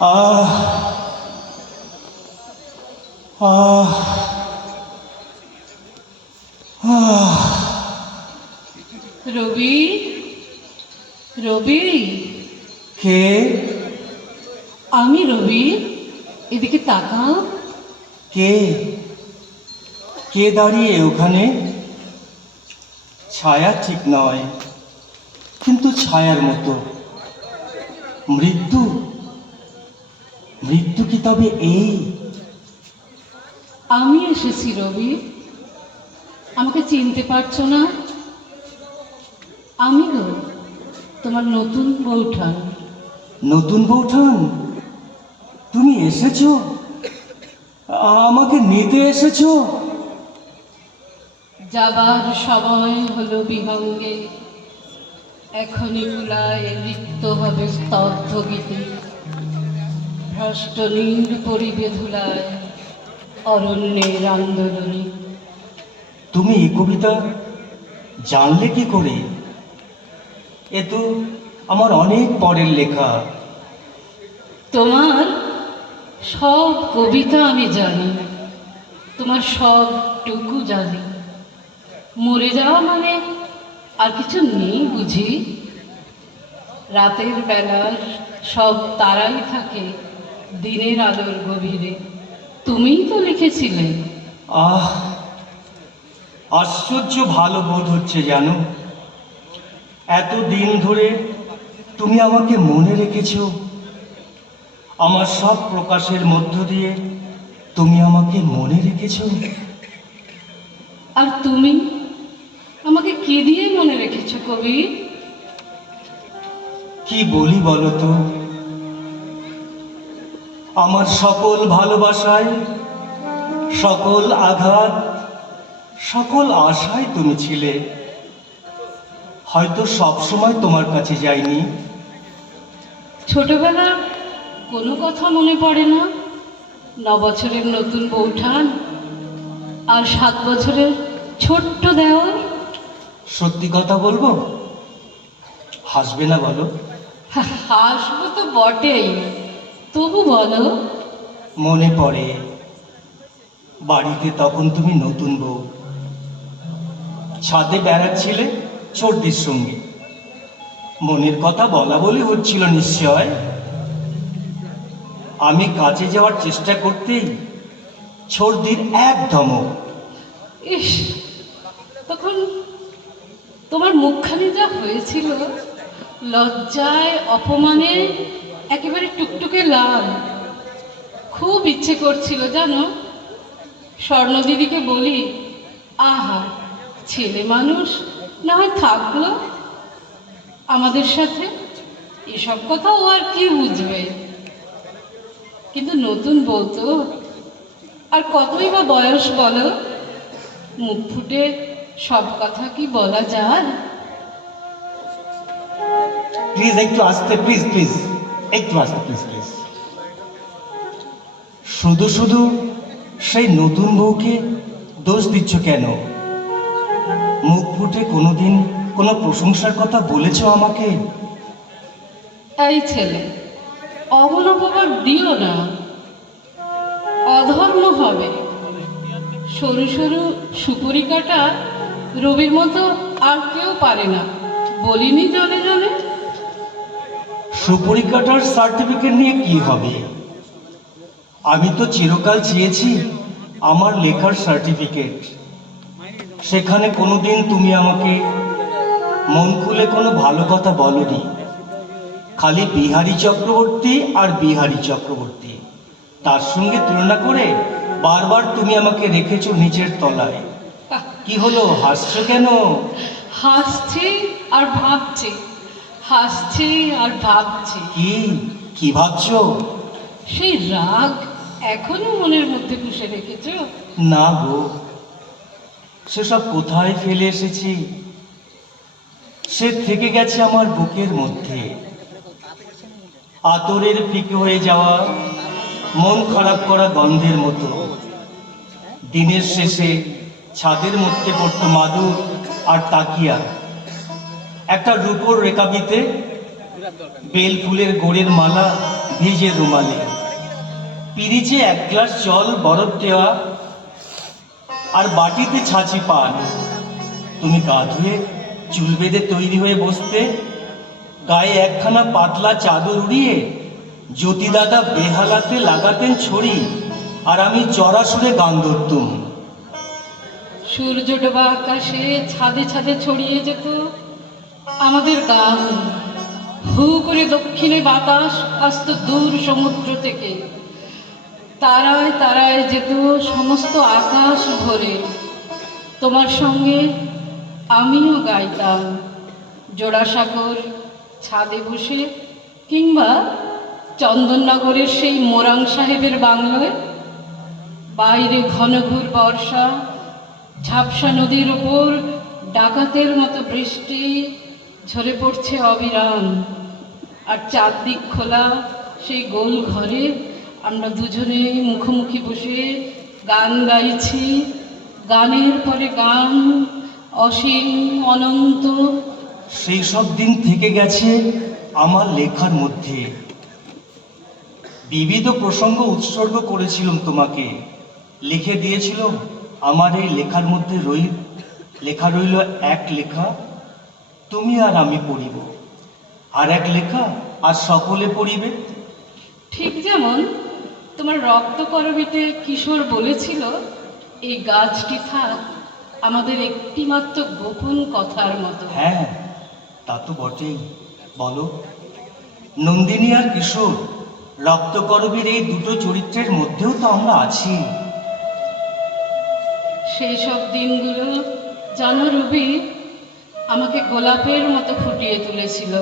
আহ আহ রবি? রবি? কে? আমি রবি। এদিকে তাকাও। কে? কে দাঁড়িয়ে ওখানে? ছায়া ঠিক নয় কিন্তু ছায়ার মতো। মৃত্যু? কি তবে এই? আমি এসেছি রবি। আমাকে চিনতে পারছ না? আমি গো তোমার নতুন বৌঠান। নতুন বৌঠান? তুমি এসেছ? আমাকে নিতে এসেছ? যাবার সময় হলো বিহঙ্গে। এখনই কুলায় রিক্ত হবে স্তব্ধ গীতি। ভ্রষ্ট নীল পরিবে ধুলায় অরণ্যের আন্দোলনী। তুমি এই কবিতা জানলে কি করে? এ তো আমার অনেক পরের লেখা। তোমার সব কবিতা আমি জানি তোমার সবটুকু জানি। মরে যাওয়া মানে আর কিছু নেই বুঝি। রাতের বেলার সব তারাই থাকে দিনের আলোর গভীরে। তুমিই তো লিখেছিলে। আহ আশ্চর্য ভালো বোধ হচ্ছে জানো। এত দিন ধরে তুমি আমাকে মনে রেখেছো। আমার সব প্রকাশের মধ্য দিয়ে তুমি আমাকে মনে রেখেছো। আর তুমি আমাকে কি দিয়ে মনে রেখেছো কবি? কি বলি বলো তো? আমার সকল ভালোবাসায় সকল আঘাত সকল আশায় তুমি ছিলে। হয়তো সব সময় তোমার কাছে যাইনি। ছোটবেলার কোনো কথা মনে পড়ে না। ন বছরের নতুন বৌঠান আর সাত বছরের ছোট্ট দেওয়ার সত্যি কথা বলব? হাসবে না বলো? হাসবো তো বটেই। তবু বলো। মনে পড়ে বাড়িতে তখন তুমি নতুন বউ। ছাদে বেড়াচ্ছিলে ছোটদির সঙ্গে। মনের কথা বলা বলে হচ্ছিল নিশ্চয়। আমি কাজে যাওয়ার চেষ্টা করতেই ছোটদির এক ধমক। ইস তখন তোমার মুখখানি যা হয়েছিল লজ্জায় অপমানে একেবারে টুকটুকে লাল। খুব ইচ্ছে করছিল, জানো? স্বর্ণ দিদিকে বলি, আহা, ছেলে মানুষ, না হয় থাকল? আমাদের সাথে এসব কথা ও আর কি বুঝবে। কিন্তু নতুন বউ তো, আর কতই বা বয়স বলো? মুখ ফুটে সব কথা কি বলা যায়? প্লিজ একটু আসতে প্লিজ প্লিজ একটু শুধু শুধু সেই নতুন বউকে দোষ দিচ্ছ কেন? মুখ ফুটে কোনোদিন কোনো প্রশংসার কথা বলেছ আমাকে? এই ছেলে অবনববার দিও না। অধর্ম হবে। সরু সরু সুপুরি কাটা রবির মতো আর কেউ পারে না। বলিনি জনে জনে? সুপুরি কাটার সার্টিফিকেট নিয়ে কি হবে? আমি তো চিরকাল চেয়েছি আমার লেখার সার্টিফিকেট সেখানে কোনোদিন তুমি আমাকে মন খুলে কোনো ভালো কথা বলনি। খালি বিহারী চক্রবর্তী আর বিহারী চক্রবর্তী। তার সঙ্গে তুলনা করে বারবার তুমি আমাকে রেখেছো নিচের তলায়। কি হলো, হাসছো কেন? হাসছে আর ভাবছে। হাসছে আর ভাবছে। কি? কি ভাবছ? সেই রাগ এখনও মনের মধ্যে পুষে রেখেছো? না গো। সেসব কোথায় ফেলে এসেছি? সে থেকে গেছে আমার বুকের মধ্যে। আতরের ফিকে হয়ে যাওয়া মন খারাপ করা গন্ধের মতো। দিনের শেষে ছাদের মধ্যে পড়তো মাদুর আর তাকিয়া। একটা রূপোর রেকাবিতে বেল ফুলের গোড়ের মালা ভিজে রুমালে। পিরিচে এক গ্লাস জল বরফ দেওয়া আর বাটিতে ছাঁচি পান। তুমি গা ধুয়ে চুল বেঁধে তৈরি হয়ে বসতে, গায়ে একখানা পাতলা চাদর উড়িয়ে জ্যোতি দাদা বেহালাতে লাগাতেন ছড়ি আর আমি চড়া সুরে গান ধরতুম। সূর্য ডোবা আকাশে ছাদে ছাদে ছড়িয়ে যেত আমাদের গান হু করে দক্ষিণে বাতাস আসত দূর সমুদ্র থেকে। তারায় তারায় যেত সমস্ত আকাশ ভরে। তোমার সঙ্গে আমিও গাইতাম। জোড়াসাগর ছাদে বসে কিংবা চন্দননগরের সেই মোরাং সাহেবের বাংলোয়। বাইরে ঘনঘুর বর্ষা, ঝাপসা নদীর ওপর ডাকাতের মতো বৃষ্টি ঝরে পড়ছে অবিরাম। আর চারদিক খোলা সেই গোল ঘরে আমরা দুজনে মুখোমুখি বসে গান গাইছি। গানের পরে গান, অসীম, অনন্ত। সেই সব দিন থেকে গেছে আমার লেখার মধ্যে। বিবিধ প্রসঙ্গ উৎসর্গ করেছিলাম তোমাকে। লিখে দিয়েছিল আমার এই লেখার মধ্যে রই লেখা রইল এক লেখা। তুমি আর আমি পড়িব। আর এক লেখা আর সকলে পড়িবে। ঠিক যেমন তোমার রক্তকরবীতে কিশোর বলেছিল এই গাছটি থাক আমাদের একটিমাত্র গোপন কথার মতো। হ্যাঁ তা তো বটেই। বলো নন্দিনী আর কিশোর রক্তকরবীর এই দুটো চরিত্রের মধ্যেও তো আমরা আছি। সেই সব দিনগুলো জানো রবি আমাকে গোলাপের মতো ফুটিয়ে তুলেছিল।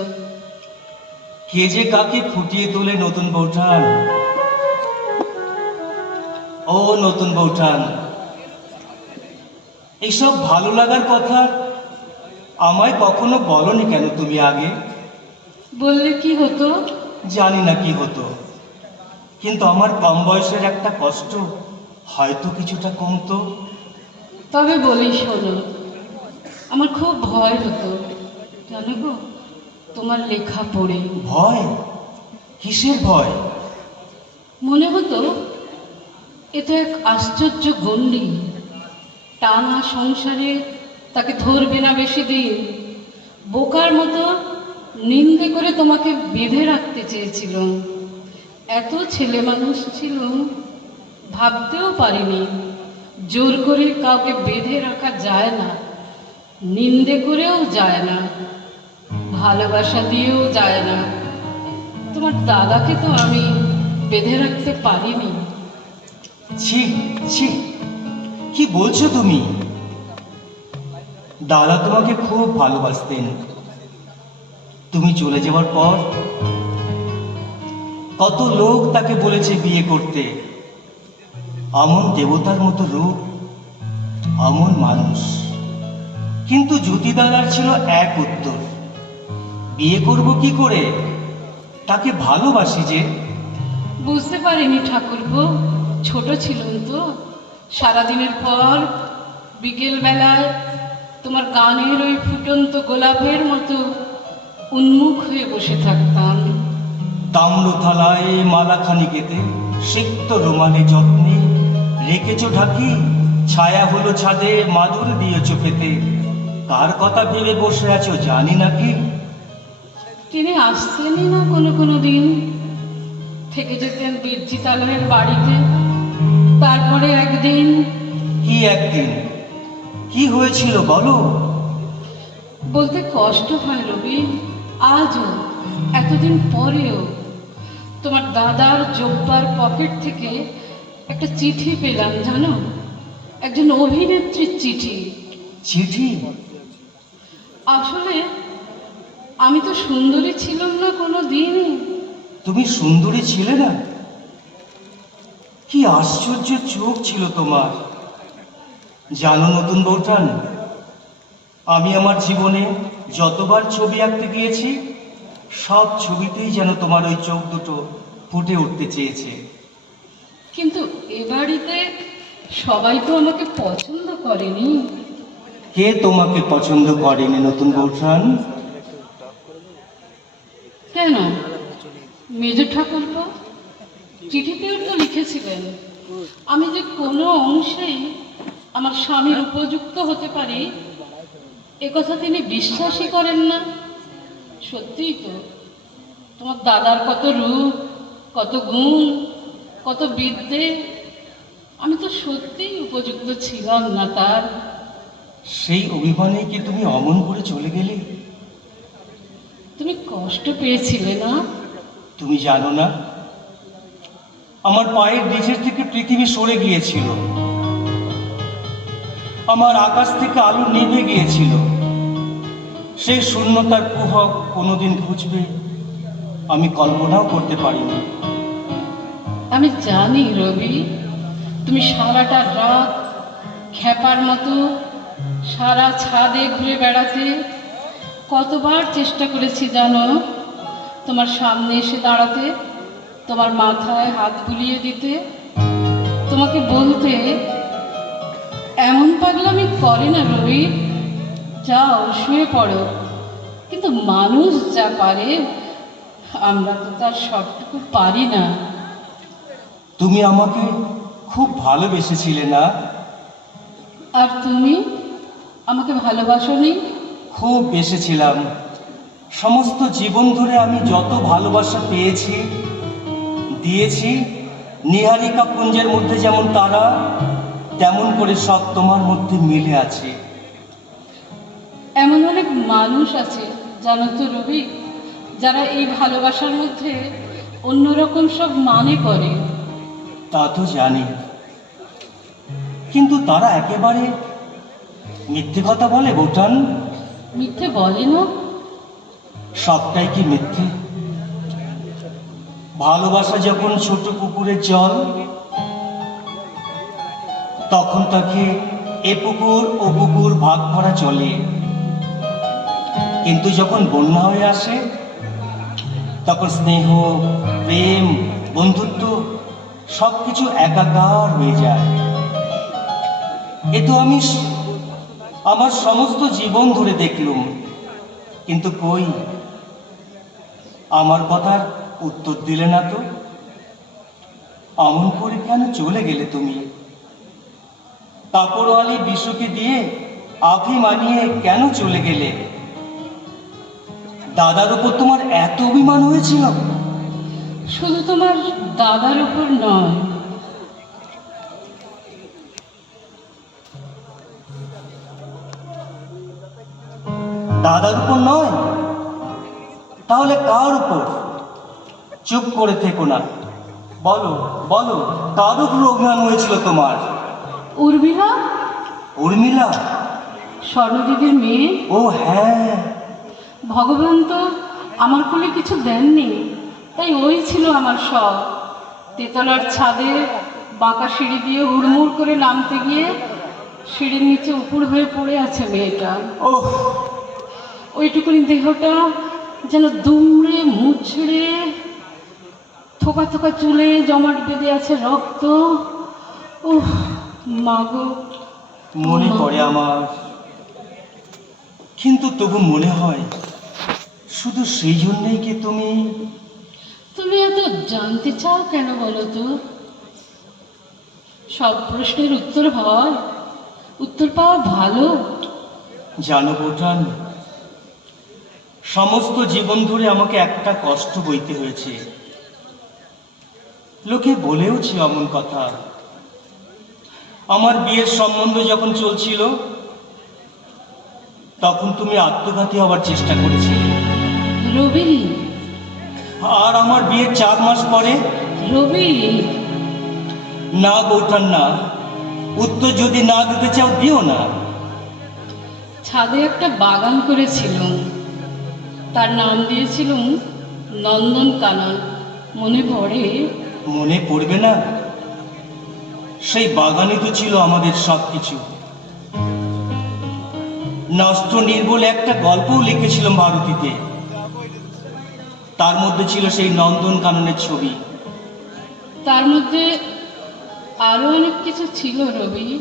কে যে কাকে ফুটিয়ে তোলে নতুন বৌঠান? ও নতুন বৌঠান এইসব ভালো লাগার কথা আমায় কখনো বলনি কেন তুমি আগে? বললে কি হতো? জানি না কি হতো। কিন্তু আমার কম বয়সের একটা কষ্ট হয়তো কিছুটা কমতো। তবে বলি শোনো আমার খুব ভয় হতো। জানো গো তোমার লেখা পড়ে। ভয়? কিসের ভয়? মনে হতো এ তো এক আশ্চর্য গণ্ডি। টানা সংসারে তাকে ধরবে না বেশি দিন বোকার মতো নিন্দে করে তোমাকে বেঁধে রাখতে চেয়েছিল। এত ছেলে মানুষ ছিল ভাবতেও পারিনি। জোর করে কাউকে বেঁধে রাখা যায় না। নিন্দে করেও যায় না, ভালোবাসা দিয়েও যায় না। তোমার দাদাকে তো আমি বেঁধে রাখতে পারিনি। কি বলছো তুমি? দাদা তোমাকে খুব ভালোবাসতেন। তুমি চলে যাওয়ার পর কত লোক তাকে বলেছে বিয়ে করতে। আমন দেবতার মতো রূপ, আমন মানুষ। কিন্তু জ্যোতি দাদার ছিল এক উত্তর। বিয়ে করব কি করে? তাকে ভালোবাসি যে। বুঝতে পারিনি ঠাকুরপো ছোট ছিলাম তো। সারাদিনের পর বিকেল বেলায় তোমার গানের ওই ফুটন্ত গোলাপের মতো উন্মুখ হয়ে বসে থাকতাম। তাম্র থালায় মালাখানি কেটে সিক্ত রুমালে যত্নে রেখেছ ঢাকি ছায়া হলো ছাদে মাদুর দিয়েছ পেতে। কার কথা ভেবে বসে আছো জানি নাকি তিনি আসতেনই না কোনো কোনো দিন। থেকে যেতেন বীরজি বীরজিতালয়ের বাড়িতে। তারপরে একদিন কি একদিন? কি হয়েছিল বলো? বলতে কষ্ট হয় রবি। আজও এতদিন পরেও। তোমার দাদার জব্বার পকেট থেকে একটা চিঠি পেলাম জানো? একজন অভিনেত্রীর চিঠি। চিঠি? আসলে আমি তো সুন্দরী ছিলাম না কোনো দিনই তুমি সুন্দরী ছিলে না? কি আশ্চর্য চোখ ছিল তোমার। জানো নতুন বৌঠান আমি আমার জীবনে যতবার ছবি আঁকতে গিয়েছি সব ছবিতেই যেন তোমার ওই চোখ দুটো ফুটে উঠতে চেয়েছে। কিন্তু এ বাড়িতে সবাই তো আমাকে পছন্দ করেনি। কে তোমাকে পছন্দ করেনি নতুন বৌঠান কেন? মেজ ঠাকুরপো, চিঠিতেও তো লিখেছিলেন। আমি যে কোনো অংশেই আমার স্বামীর উপযুক্ত হতে পারি একথা তিনি বিশ্বাসই করেন না। সত্যিই তো, তোমার দাদার কত রূপ, কত গুণ, কত বিদ্যে, আমি তো সত্যিই উপযুক্ত ছিলাম না তার। সেই অভিমানে কি তুমি অমন করে চলে গেলে? তুমি কষ্ট পেয়েছিলে না? তুমি জানো না আমার পায়ের নিচের থেকে পৃথিবী সরে গিয়েছিল। আমার আকাশ থেকে আলো নিভে গিয়েছিল। সেই শূন্যতার কুহক কোনোদিন ঘুচবে আমি কল্পনাও করতে পারিনি। আমি জানি রবি তুমি সারাটা রাত খ্যাপার মতো সারা ছাদে ঘুরে বেড়াতে কতবার চেষ্টা করেছি জানো? তোমার সামনে এসে দাঁড়াতে তোমার মাথায় হাত বুলিয়ে দিতে তোমাকে বলতে এমন পাগলামি করে না রবি যাও শুয়ে পড়ো। কিন্তু মানুষ যা পারে আমরা তো তার সবটুকু পারি না। তুমি আমাকে খুব ভালোবেসেছিলে না? আর তুমি? আমাকে ভালোবাসোনি? খুব বেসেছিলাম সমস্ত জীবন ধরে আমি যত ভালোবাসা পেয়েছি দিয়েছি নিহারিকা পুঞ্জের মধ্যে যেমন তারা তেমন করে সব তোমার মধ্যে মিলে আছে। এমন অনেক মানুষ আছে জানো তো রবি যারা এই ভালোবাসার মধ্যে অন্যরকম সব মানে করে। তা তো জানি। কিন্তু তারা একেবারে মিথ্যে কথা বলে বোটান মিথ্যে বলে না। সবটাই কি মিথ্যে? ভালোবাসা যখন ছোট পুকুরের জল তখন তাকে এ পুকুর ও পুকুর ভাগ করা চলে। কিন্তু যখন বন্যা হয়ে আসে তখন স্নেহ প্রেম বন্ধুত্ব সব কিছু একাকার হয়ে যায়। এ তো আমি আমার সমস্ত জীবন ধরে দেখলুম। কিন্তু কই? আমার কথার উত্তর দিলে না তো? অমন করে কেন চলে গেলে তুমি? কাপড়ওয়ালি বিশ্বকে দিয়ে আফি মানিয়ে কেন চলে গেলে? দাদার উপর তোমার এত অভিমান হয়েছিল? শুধু তোমার দাদার উপর নয় দাদার উপর নয়। তাহলে কার উপর? চুপ করে থেকো না। বলো বলো কার উপর অভিমান হয়েছিল তোমার? উর্মিলা? উর্মিলা? স্বর্ণদিদির মেয়ে? ও হ্যাঁ। ভগবান তো আমার কোলে কিছু দেননি। তাই ওই ছিল আমার সব তেতলার ছাদে বাঁকা সিঁড়ি দিয়ে হুড়মুড় করে নামতে গিয়ে সিঁড়ির নিচে উপর হয়ে পড়ে আছে মেয়েটা। ও ওইটুকুনি দেহটা যেন দুমড়ে মুছড়ে থোকা থোকা চুলে জমাট বেঁধে আছে রক্ত। উহ মাগো মনে পড়ে আমার। কিন্তু তবু মনে হয় শুধু সেই জন্যই কি তুমি? তুমি এত জানতে চাও কেন বলো তো? সব প্রশ্নের উত্তর হয়। উত্তর পাওয়া ভালো। জানো বোটান সমস্ত জীবন ধরে আমাকে একটা কষ্ট বইতে হয়েছে। লোকে বলেওছে অমন কথা। আমার বিয়ের সম্বন্ধ যখন চলছিল তখন তুমি আত্মঘাতী হওয়ার চেষ্টা করেছিলে। রবি আর আমার বিয়ের চার মাস পরে? রবি না বৌঠান না উত্তর যদি না দিতে চাও দিও না। ছাদে একটা বাগান করেছিলাম। তার নাম দিয়েছিলাম নন্দন কানন। মনে পড়ে? মনে পড়বে না? সেই বাগানে তো ছিল আমাদের সব কিছু নষ্ট নির্বল একটা গল্পও লিখেছিলাম ভারতীতে তার মধ্যে ছিল সেই নন্দন কাননের ছবি। তার মধ্যে আরও অনেক কিছু ছিল রবি।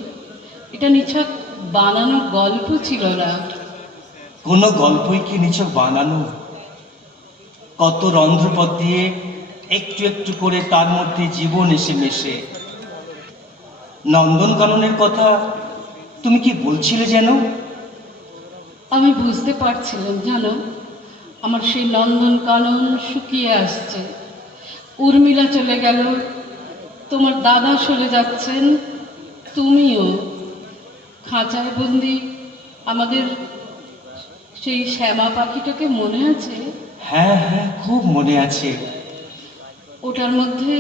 এটা নিছক বানানো গল্প ছিল না। কোনো গল্পই কি নিছক বানানো? কত রন্ধ্রপথ দিয়ে একটু একটু করে তার মধ্যে জীবন এসে মেশে। নন্দনকাননের কথা তুমি কি বলছিলে যেন? আমি বুঝতে পারছিলাম, জানো, আমার সেই নন্দন কানন শুকিয়ে আসছে। উর্মিলা চলে গেল, তোমার দাদা সরে যাচ্ছেন, তুমিও। খাঁচায় বন্দি, আমাদের সেই শ্যামা পাখিটাকে মনে আছে? হ্যাঁ হ্যাঁ খুব মনে আছে। ওটার মধ্যে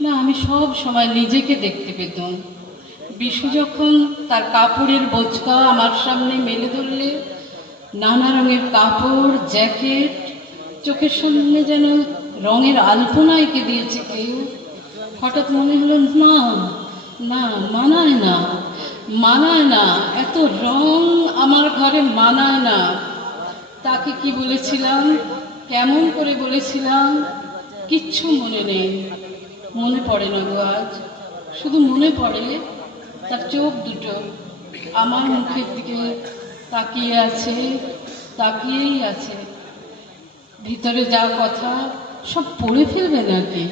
না আমি সব সময় নিজেকে দেখতে পেতাম। বিশু যখন তার কাপড়ের বোচকা আমার সামনে মেলে ধরলে নানা রঙের কাপড় জ্যাকেট চোখের সামনে যেন রঙের আলপনা এঁকে দিয়েছে কেউ হঠাৎ মনে হলো না না মানায় না মানায় না এত রং। আমার ঘরে মানায় না। তাকে কি বলেছিলাম? কেমন করে বলেছিলাম? কিচ্ছু মনে নেই। মনে পড়ে না গো আজ। শুধু মনে পড়ে তার চোখ দুটো। আমার মুখের দিকে তাকিয়ে আছে, তাকিয়েই আছে। ভিতরে যা কথা, সব পড়ে ফেলবে নাকি?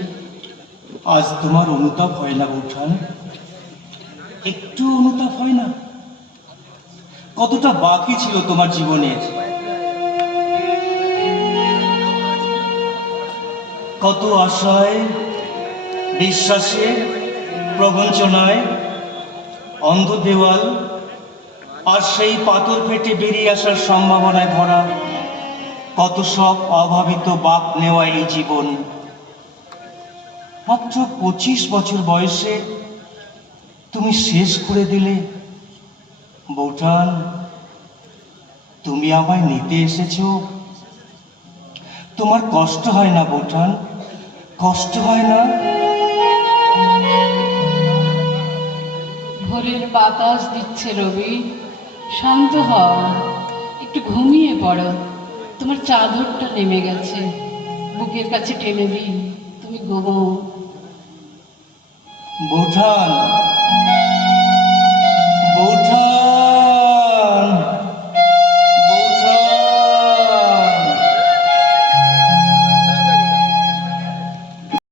আজ তোমার অনুতাপ হয় না উঠান একটু অনুতাপ হয় না? কতটা বাকি ছিল তোমার জীবনের কত আশায়, বিশ্বাসে, প্রবঞ্চনায়, অন্ধ দেওয়াল, আর সেই পাথর ফেটে বেরিয়ে আসার সম্ভাবনায় ভরা, কত সব অভাবিত বাক নেওয়া এই জীবন। মাত্র পঁচিশ বছর বয়সে তুমি শেষ করে দিলে। বৌঠান তুমি আমায় নিতে এসেছ? তোমার কষ্ট হয় না বৌঠান? কষ্ট হয় না? ভোরের বাতাস দিচ্ছে রবি। শান্ত হও একটু ঘুমিয়ে পড়ো। তোমার চাদরটা নেমে গেছে। বুকের কাছে টেনে দিই। তুমি বৌঠান বৌঠান